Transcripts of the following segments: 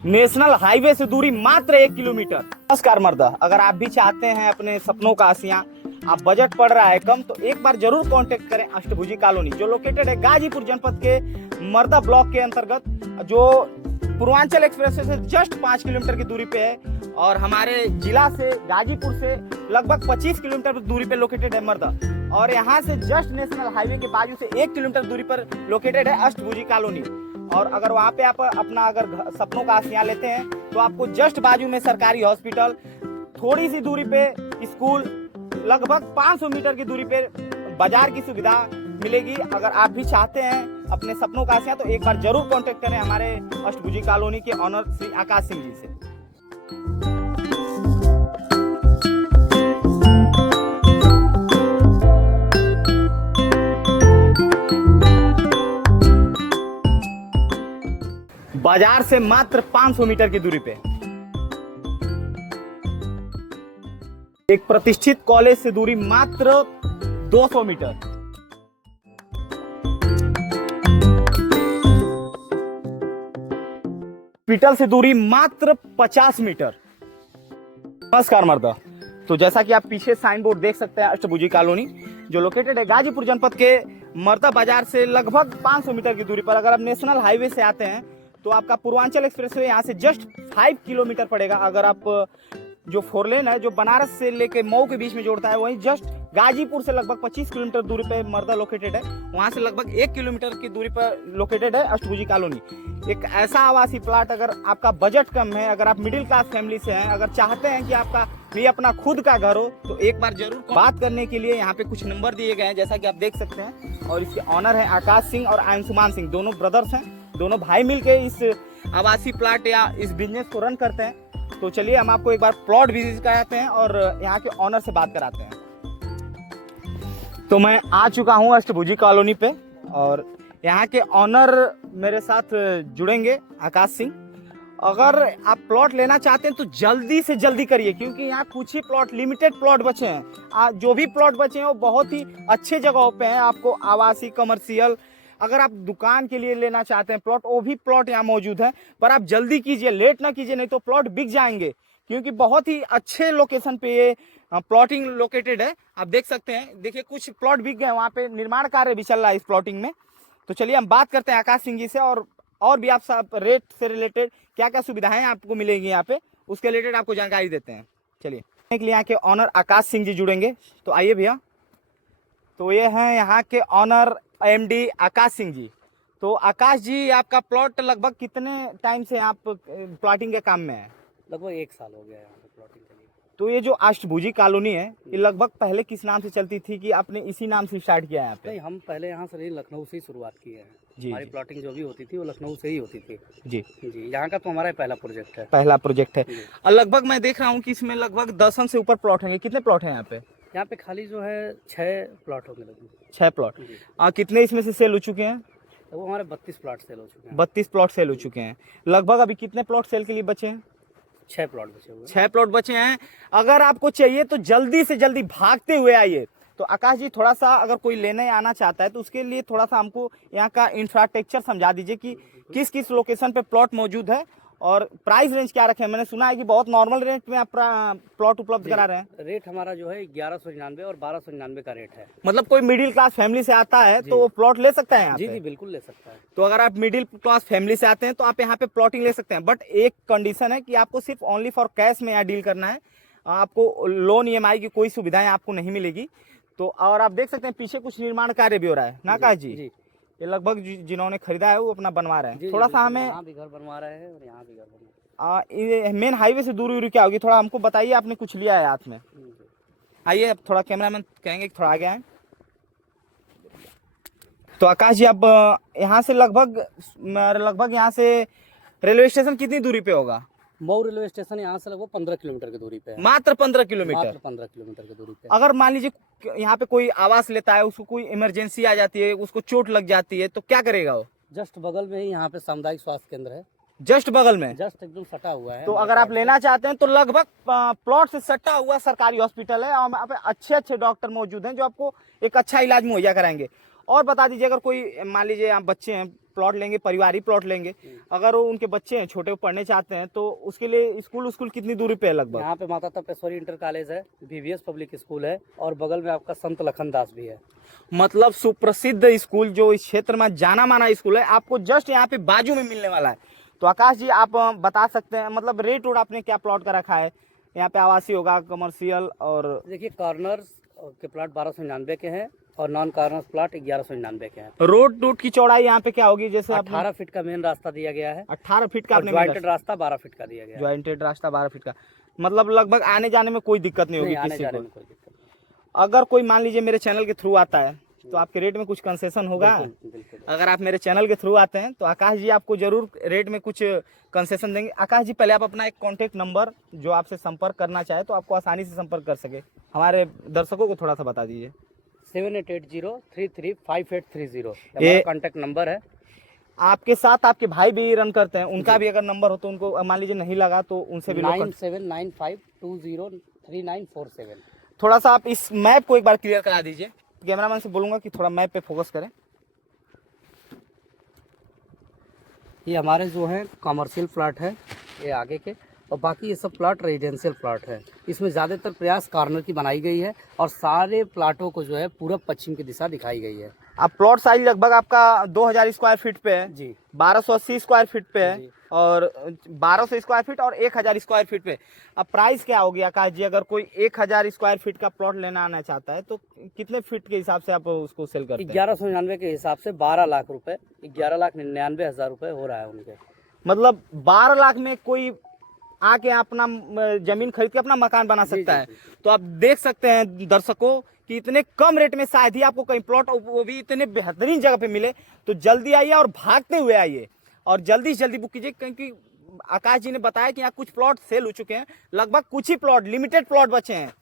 National highway से दूरी मात्र 1 किलोमीटर। नमस्कार मर्दा, अगर आप भी चाहते हैं अपने सपनों का आसियां, आप बजट पड़ रहा है कम, तो एक बार जरूर कांटेक्ट करें अष्टभुजी कॉलोनी, जो लोकेटेड है गाजीपुर जनपद के मर्दा ब्लॉक के अंतर्गत, जो पूर्वांचल एक्सप्रेस से जस्ट 5 किलोमीटर की दूरी पे है और हमारे जिला से गाजीपुर से लगभग 25 किलोमीटर दूरी पे लोकेटेड है मर्दा। और यहाँ से जस्ट नेशनल हाईवे के बाजू से 1 किलोमीटर दूरी पर लोकेटेड है अष्टभुजी कॉलोनी। और अगर वहाँ पे आप अपना अगर सपनों का आसियां लेते हैं तो आपको जस्ट बाजू में सरकारी हॉस्पिटल, थोड़ी सी दूरी पे स्कूल, लगभग 500 मीटर की दूरी पे बाजार की सुविधा मिलेगी। अगर आप भी चाहते हैं अपने सपनों का आसियां तो एक बार जरूर कांटेक्ट करें हमारे अष्टभुजी कॉलोनी के ऑनर श्री आकाश सिंह जी से। बाजार से मात्र 500 मीटर की दूरी पे एक प्रतिष्ठित कॉलेज से दूरी मात्र 200 मीटर। हॉस्पिटल से दूरी मात्र 50 मीटर। नमस्कार मर्दा, तो जैसा कि आप पीछे साइन बोर्ड देख सकते हैं, अष्टभुजी कॉलोनी जो लोकेटेड है गाजीपुर जनपद के मर्दा बाजार से लगभग 500 मीटर की दूरी पर। अगर आप नेशनल हाईवे से आते हैं तो आपका पूर्वांचल एक्सप्रेसवे यहाँ से जस्ट 5 किलोमीटर पड़ेगा। अगर आप जो 4 लेन है जो बनारस से लेके मऊ के बीच में जोड़ता है, वहीं जस्ट गाजीपुर से लगभग 25 किलोमीटर दूरी पे मर्दा लोकेटेड है। वहाँ से लगभग 1 किलोमीटर की दूरी पर लोकेटेड है अष्टभुजी कॉलोनी। एक ऐसा आवासीय प्लाट, अगर आपका बजट कम है, अगर आप मिडिल क्लास फैमिली से हैं, अगर चाहते हैं कि आपका भी अपना खुद का घर हो, तो एक बार जरूर बात करने के लिए यहाँ पे कुछ नंबर दिए गए हैं जैसा कि आप देख सकते हैं। और इसके ऑनर है आकाश सिंह और अंशुमान सिंह, दोनों ब्रदर्स हैं, दोनों भाई मिलके इस आवासीय प्लाट या इस बिजनेस को रन करते हैं। तो चलिए हम आपको एक बार प्लॉट विजिट कराते हैं और यहाँ के ऑनर से बात कराते हैं। तो मैं आ चुका हूँ अष्टभुजी कॉलोनी पे और यहाँ के ऑनर मेरे साथ जुड़ेंगे, आकाश सिंह। अगर आप प्लॉट लेना चाहते हैं तो जल्दी से जल्दी करिए, क्योंकि यहाँ कुछ ही प्लॉट, लिमिटेड प्लॉट बचे हैं। जो भी प्लॉट बचे हैं वो बहुत ही अच्छे जगहों पे हैं। आपको आवासीय, कमर्शियल, अगर आप दुकान के लिए लेना चाहते हैं प्लॉट, वो भी प्लॉट यहाँ मौजूद है। पर आप जल्दी कीजिए, लेट ना कीजिए, नहीं तो प्लॉट बिक जाएंगे, क्योंकि बहुत ही अच्छे लोकेशन पे ये प्लॉटिंग लोकेटेड है। आप देख सकते हैं, देखिए कुछ प्लॉट बिक गए, वहाँ पे निर्माण कार्य भी चल रहा है इस प्लॉटिंग में। तो चलिए हम बात करते हैं आकाश सिंह जी से, और भी आप सब रेट से रिलेटेड क्या क्या सुविधाएं आपको मिलेंगी यहाँ पे, उसके रिलेटेड आपको जानकारी देते हैं। चलिए, यहाँ के ऑनर आकाश सिंह जी जुड़ेंगे, तो आइए भैया। तो ये हैं यहाँ के ऑनर एमडी आकाश सिंह जी। तो आकाश जी, आपका प्लॉट लगभग कितने टाइम से आप प्लॉटिंग के काम में है? लगभग 1 साल हो गया है यहाँ पे प्लॉटिंग के लिए। तो ये जो अष्टभुजी कॉलोनी है, ये लगभग पहले किस नाम से चलती थी कि आपने इसी नाम से स्टार्ट किया है यहाँ पे? नहीं, हम पहले यहाँ से नहीं, लखनऊ से ही शुरुआत की है। हमारी प्लॉटिंग जो भी होती थी वो लखनऊ से ही होती थी। जी जी, यहाँ का तो हमारा पहला प्रोजेक्ट है। पहला प्रोजेक्ट है। और लगभग मैं देख रहा हूँ कि इसमें लगभग 10 से ऊपर प्लॉट हैं। कितने प्लॉट हैं यहाँ पे? यहाँ पे खाली जो है 6 प्लॉट होने लगे। 6 प्लॉट। कितने इसमें से सेल हो चुके हैं? तो वो हमारे 32 प्लॉट सेल हो चुके हैं। 32 प्लॉट सेल हो चुके हैं। लगभग अभी कितने प्लॉट सेल के लिए बचे हैं? 6 प्लॉट बचे हुए हैं। 6 प्लॉट बचे हैं। अगर आपको चाहिए तो जल्दी से जल्दी भागते हुए आइए। तो आकाश जी, थोड़ा सा अगर कोई लेने आना चाहता है तो उसके लिए थोड़ा सा हमको यहाँ का इंफ्रास्ट्रक्चर समझा दीजिए कि किस किस लोकेशन पे प्लॉट मौजूद है और प्राइस रेंज क्या रखे हैं। मैंने सुना है कि बहुत नॉर्मल रेट में आप प्लॉट उपलब्ध करा रहे हैं। रेट हमारा जो है 1199 और 1299 का रेट है। मतलब कोई मिडिल क्लास फैमिली से आता है तो वो प्लॉट ले सकता है यहाँ पे? जी, बिल्कुल ले सकता है। तो अगर आप मिडिल क्लास फैमिली से आते हैं तो आप यहाँ पे प्लॉटिंग ले सकते हैं, बट एक कंडीशन है कि आपको सिर्फ ओनली फॉर कैश में यहाँ डील करना है। आपको लोन EMI की कोई सुविधाएं आपको नहीं मिलेगी। तो और आप देख सकते हैं पीछे कुछ निर्माण कार्य भी हो रहा है ना आकाश जी? ये लगभग जिन्होंने खरीदा है वो अपना बनवा रहे हैं। थोड़ा सा हमें यहाँ भी घर बनवा रहे हैं और यहाँ भी घर बनवा मेन हाईवे से दूरी क्या होगी, थोड़ा हमको बताइए। आपने कुछ लिया है हाथ में? आइए, अब थोड़ा कैमरामैन कहेंगे कि थोड़ा आगे आए। तो आकाश जी, अब यहाँ से लगभग यहाँ से रेलवे स्टेशन कितनी दूरी पे होगा? मऊ रेलवे स्टेशन यहाँ से लगभग 15 किलोमीटर की दूरी पे है। मात्र 15 किलोमीटर? मात्र 15 किलोमीटर की दूरी पे। अगर मान लीजिए यहाँ पे कोई आवास लेता है, उसको कोई इमरजेंसी आ जाती है, उसको चोट लग जाती है, तो क्या करेगा वो? जस्ट बगल में ही यहाँ पे सामुदायिक स्वास्थ्य केंद्र है। जस्ट बगल में, जस्ट एकदम सटा हुआ है। तो अगर आप लेना चाहते हैं तो लगभग प्लॉट से सटा हुआ सरकारी हॉस्पिटल है और वहाँ पे अच्छे डॉक्टर मौजूद हैं जो आपको एक अच्छा इलाज मुहैया कराएंगे। और बता दीजिए, अगर कोई मान लीजिए आप बच्चे हैं प्लॉट लेंगे, परिवारिक प्लॉट लेंगे, अगर वो उनके बच्चे हैं छोटे, वो पढ़ने चाहते हैं तो उसके लिए स्कूल कितनी दूरी पे है लगभग? यहाँ पे माता तपेश्वरी इंटर कॉलेज है, VVS पब्लिक स्कूल है, और बगल में आपका संत लखनदास भी है। मतलब सुप्रसिद्ध स्कूल जो इस क्षेत्र में जाना माना स्कूल है, आपको जस्ट यहाँ पे बाजू में मिलने वाला है। तो आकाश जी आप बता सकते हैं मतलब रेट वोट आपने क्या प्लॉट का रखा है? यहाँ पे आवासीय होगा, कमर्शियल? और देखिए कॉर्नर के प्लॉट 1299 के हैं और नॉन कॉर्नर प्लॉट 1199 के हैं। रोड की चौड़ाई यहाँ पे क्या होगी? जैसे 18 फीट का मेन रास्ता दिया गया है, 18 फीट का आपने ज्वाइंटेड रास्ता 12 फीट का दिया गया है। ज्वाइंटेड रास्ता 12 फीट का, मतलब लगभग आने जाने में कोई दिक्कत नहीं होगी आने किसी जाने को। में कोई दिक्कत अगर कोई मान लीजिए मेरे चैनल के थ्रू आता है तो आपके रेट में कुछ कंसेशन होगा? नहीं। बिल्कुल। अगर आप मेरे चैनल के थ्रू आते हैं तो आकाश जी आपको जरूर रेट में कुछ कंसेशन देंगे। आकाश जी पहले आप अपना एक कॉन्टेक्ट नंबर जो आपसे संपर्क करना चाहे तो आपको आसानी से संपर्क कर सके, हमारे दर्शकों को थोड़ा सा बता दीजिए। 7880335830 हमारा कॉन्टेक्ट नंबर है। आपके साथ आपके भाई भी रन करते हैं, उनका भी अगर नंबर हो तो उनको मान लीजिए नहीं लगा तो उनसे भी 9795203947। थोड़ा सा आप इस मैप को एक बार क्लियर करा दीजिए। कैमरामैन से बोलूंगा कि थोड़ा मैप पे फोकस करें। ये हमारे जो है कमर्शियल प्लॉट है ये आगे के, और बाकी ये सब प्लॉट रेजिडेंशियल प्लॉट है। इसमें ज़्यादातर प्रयास कॉर्नर की बनाई गई है और सारे प्लाटों को जो है पूरब पश्चिम की दिशा दिखाई गई है। अब प्लॉट साइज लगभग आपका 2000 स्क्वायर फीट पे है जी, 1280 स्क्वायर फीट पे है जी। और 1200 स्क्वायर फीट और 1000 स्क्वायर फीट पे। अब प्राइस क्या होगी आकाश जी? अगर कोई 1000 स्क्वायर फीट का प्लॉट लेना आना चाहता है तो कितने फीट के हिसाब से आप उसको सेल करते हैं? 1199 के हिसाब से 12 लाख रुपए, 11,99,000 रुपए हो रहा है उनके। मतलब 12 लाख में कोई आके अपना जमीन खरीद के अपना मकान बना सकता है। तो आप देख सकते हैं दर्शकों कि इतने कम रेट में शायद ही आपको कहीं प्लॉट, वो भी इतने बेहतरीन जगह पे मिले। तो जल्दी आइए और भागते हुए आइए और जल्दी से जल्दी बुक कीजिए, क्योंकि आकाश जी ने बताया कि यहाँ कुछ प्लॉट सेल हो चुके हैं, लगभग कुछ ही प्लॉट, लिमिटेड प्लॉट बचे हैं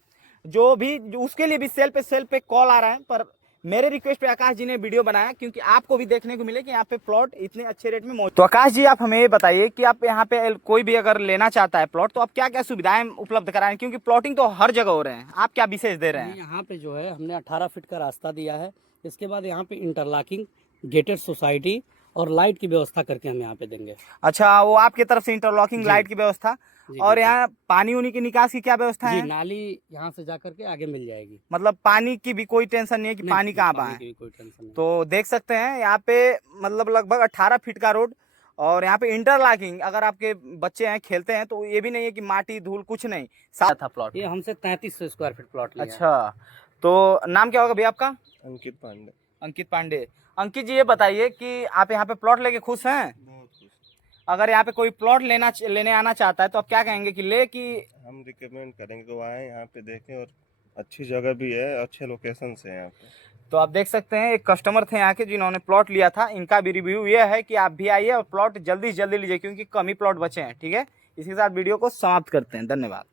जो उसके लिए भी सेल पे कॉल आ रहा है। पर मेरे रिक्वेस्ट पे आकाश जी ने वीडियो बनाया क्योंकि आपको भी देखने को मिले कि यहाँ पे प्लॉट इतने अच्छे रेट में मौजूद। तो आकाश जी आप हमें ये बताइए कि आप यहाँ पे कोई भी अगर लेना चाहता है प्लॉट तो आप क्या क्या सुविधाएं उपलब्ध करा रहे हैं, क्योंकि प्लॉटिंग तो हर जगह हो रहे हैं, आप क्या विशेष दे रहे हैं? यहाँ पे जो है हमने 18 फीट का रास्ता दिया है। इसके बाद यहाँ पे इंटरलॉकिंग, गेटेड सोसाइटी और लाइट की व्यवस्था करके हम यहाँ पे देंगे। अच्छा, वो आपकी तरफ से इंटरलॉकिंग, लाइट की व्यवस्था, और यहाँ पानी उनी की निकास की क्या व्यवस्था है? नाली यहाँ से जाकर के आगे मिल जाएगी। मतलब पानी की भी कोई टेंशन नहीं है कि पानी कहाँ पाए? कोई टेंशन नहीं। तो देख सकते हैं यहाँ पे मतलब लगभग 18 फीट का रोड, और यहाँ पे इंटरलॉकिंग, अगर आपके बच्चे हैं खेलते हैं तो ये भी नहीं है कि माटी धूल कुछ नहीं, साफ था प्लॉट। ये हमसे 3300 स्क्वायर फीट प्लॉट लिया। अच्छा, तो नाम क्या होगा भैया आपका? अंकित पांडे। अंकित पांडे। अंकित जी ये बताइए कि आप यहाँ पे प्लॉट लेके खुश हैं? बहुत खुश। अगर यहाँ पे कोई प्लॉट लेने आना चाहता है तो आप क्या कहेंगे कि ले कि? हम रिकमेंड करेंगे कि वो आए यहाँ पे देखें, और अच्छी जगह भी है, अच्छे लोकेशन से यहाँ पे। तो आप देख सकते हैं एक कस्टमर थे यहाँ के जिन्होंने प्लॉट लिया था, इनका भी रिव्यू ये है कि आप भी आइए और प्लॉट जल्दी से जल्दी लीजिए क्योंकि कम ही प्लॉट बचे हैं। ठीक है, इसी के साथ वीडियो को समाप्त करते हैं। धन्यवाद।